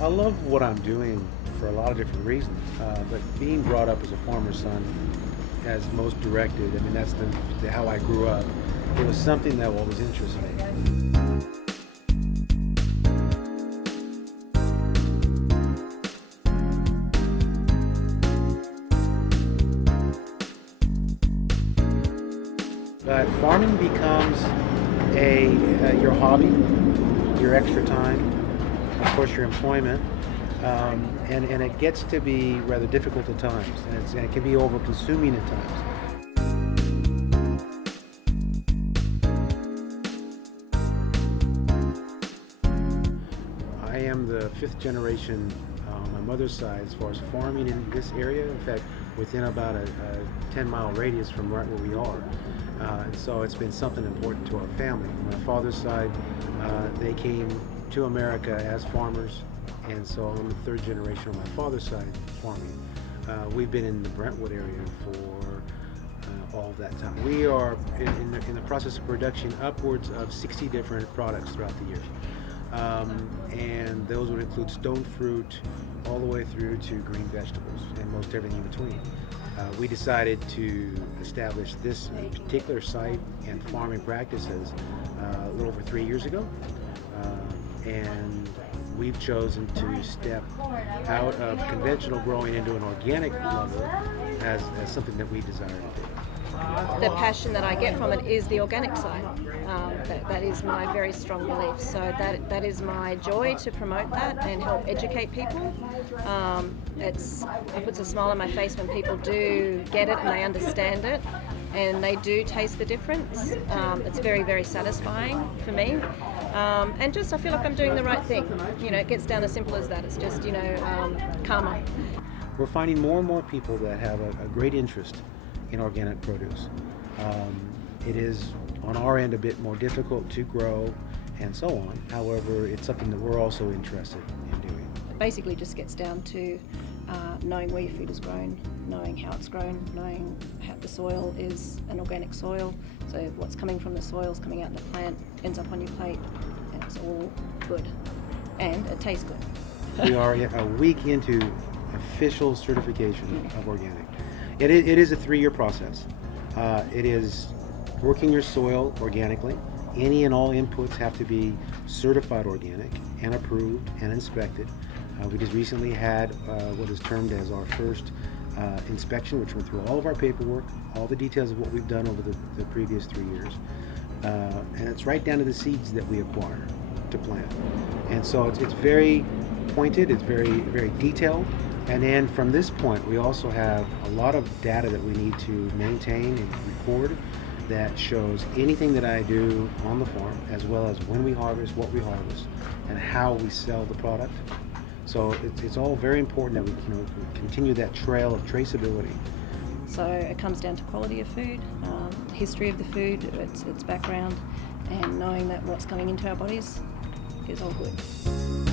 I love what I'm doing for a lot of different reasons, but being brought up as a farmer's son, as most directed, I mean, that's how I grew up. It was something that always interested me. But farming becomes your hobby, your extra time, of course your employment, and it gets to be rather difficult at times, and it can be over-consuming at times. I am the fifth generation on my mother's side as far as farming in this area. In fact, within about a 10-mile radius from right where we are. And so it's been something important to our family. On my father's side, they came to America as farmers, and so I'm the third generation on my father's side farming. We've been in the Brentwood area for all of that time. We are in the process of production upwards of 60 different products throughout the year. And those would include stone fruit all the way through to green vegetables and most everything in between. We decided to establish this particular site and farming practices a little over 3 years ago, and we've chosen to step out of conventional growing into an organic level as something that we desire to do. The passion that I get from it is the organic side. That is my very strong belief. So that is my joy to promote that and help educate people. It puts a smile on my face when people do get it and they understand it and they do taste the difference. It's very, very satisfying for me. And just I feel like I'm doing the right thing. You know, it gets down as simple as that. It's just, karma. We're finding more and more people that have a great interest in organic produce. It is on our end a bit more difficult to grow and so on. However, it's something that we're also interested in doing. It basically just gets down to knowing where your food is grown, knowing how it's grown, knowing how the soil is an organic soil. So what's coming from the soil is coming out in the plant, ends up on your plate, and it's all good. And it tastes good. We are a week into official certification of organic. It is a 3-year process. It is working your soil organically. Any and all inputs have to be certified organic and approved and inspected. We just recently had what is termed as our first inspection, which went through all of our paperwork, all the details of what we've done over the previous 3 years. And it's right down to the seeds that we acquire to plant. And so it's very pointed, it's very, very detailed. And then from this point, we also have a lot of data that we need to maintain and record that shows anything that I do on the farm, as well as when we harvest, what we harvest, and how we sell the product. So it's all very important that we continue that trail of traceability. So it comes down to quality of food, history of the food, its background, and knowing that what's coming into our bodies is all good.